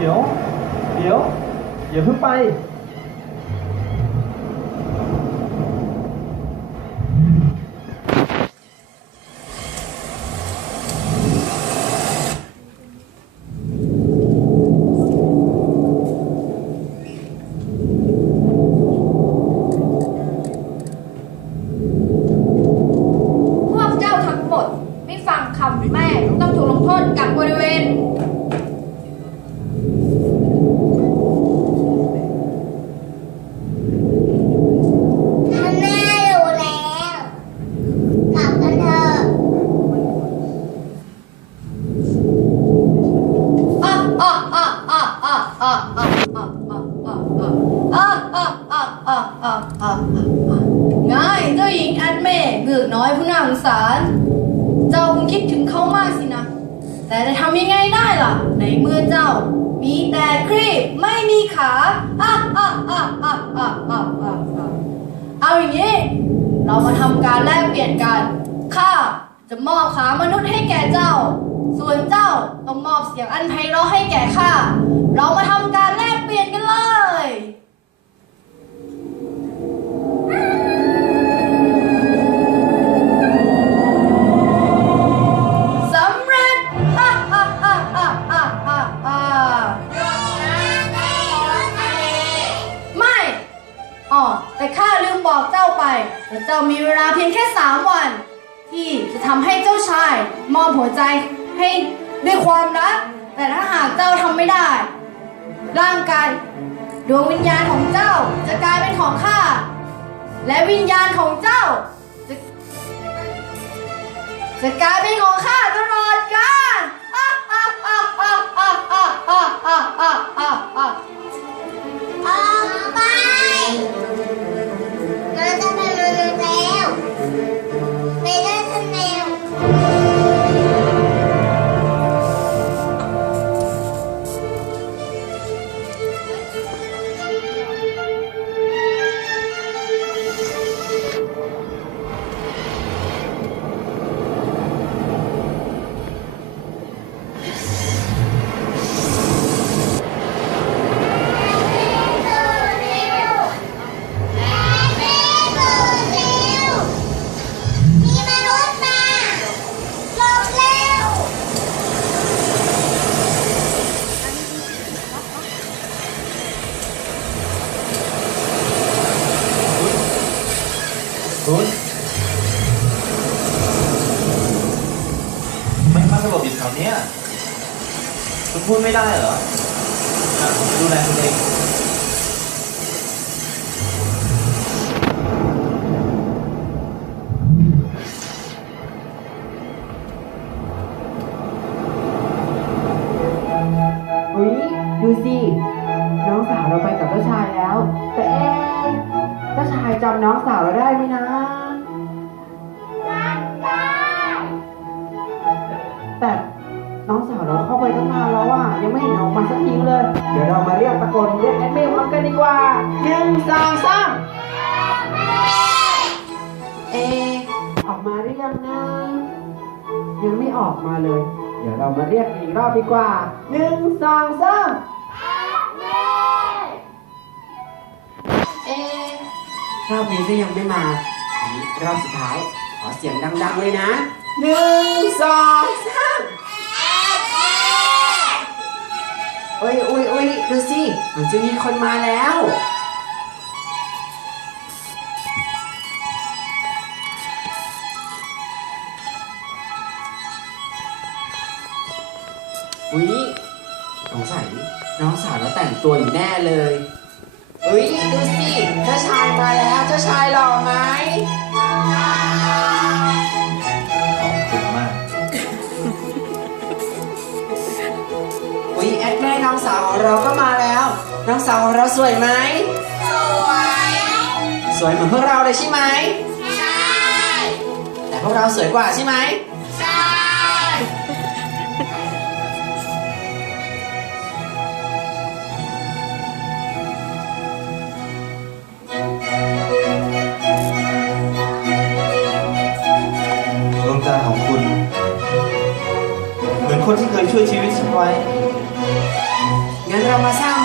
เดี๋ยว เดี๋ยวอย่าเพิ่งไป ง่ายเจ้าหญิงแอดเม่เบือกน้อยผู้น่าสงสาร เจ้าคงคิดถึงเขามากสินะ แต่จะทำยังไงได้ล่ะ ในเมื่อเจ้า มีแต่ครีบไม่มีขาเอาอย่างนี้ เรามาทำการแลกเปลี่ยนกันข้าจะมอบขามนุษย์ให้แก่เจ้า ส่วนเจ้าต้องมอบเสียงอันไพเราะให้แก่ข้า เรามา เจ้าไปว่าเจ้ามีเวลาเพียงแค่สามวัน ที่จะทำให้เจ้าชาย มอบหัวใจให้ด้วยความรัก แต่ถ้าหากเจ้าทำไม่ได้ ร่างกายดวงวิญญาณของเจ้าจะกลายเป็นของข้า และวิญญาณของเจ้า จะจะกลายเป็นของข้าตลอดกาลอะอะอะอะอะอะอะอะ ดไม่ได้เหรอดูแลคุณเองอุ๊ยดูสิน้องสาวเราไปกับเจ้าชายแล้ว แต่เอ๊เจ้าชายจำน้องสาวเราได้ไหมนะ มาเรียกตะโกนเรียกแอดเมลพร้อมกันดีกว่าหนึ่งสองสามเอออกมาหรือยังนะยังไม่ออกมาเลย เดี๋ยวเรามาเรียกอีกรอบดีกว่าหนึ่งสองสามเอรอบนี้ก็ยังไม่มานี่รอบสุดท้ายขอเสียงดังๆเลยนะหนึ่งสองสาม อุ้ยอุ้ยอุ้ยดูสิเหมือนจะมีคนมาแล้ว อุ๊ยสงสัยน้องสาวเราแต่งตัวอยู่แน่เลย อุ๊ยดูสิเจ้าชายมาแล้วเจ้าชายหล่อไหม เราก็มาแล้วน้องสาวของเราสวยไหมสวย สวยเหมือนพวกเราเลยใช่ไหมใช่แต่พวกเราสวยกว่าใช่ไหมใช่ดวงตาของคุณ เหมือนคนที่เคยช่วยชีวิตฉันไว้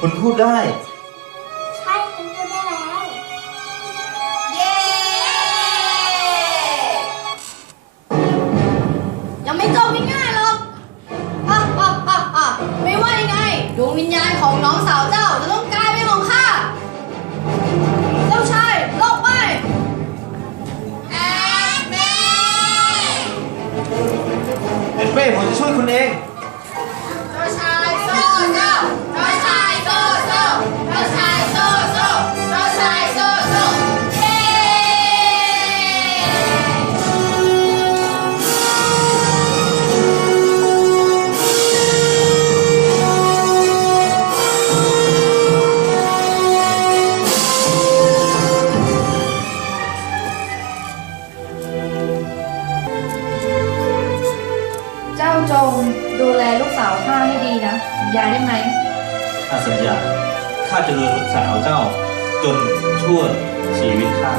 คุณพูดได้ ใช่ฉันพูดได้แล้ว เย้ ยังไม่จบง่ายๆหรอกอะอะอะอะไม่ว่ายังไงดวงวิญญาณของน้องสาวเจ้าจะต้องกลายเป็นของข้า เจ้าชายลงไปแอดเมเอ็นเป้ผมจะช่วยคุณเอง มดูแลลูกสาวข้าให้ดีนะสัญญาได้ไหมข้าสัญญาข้าจะดูแลลูกสาวเจ้า จนชั่วชีวิตข้า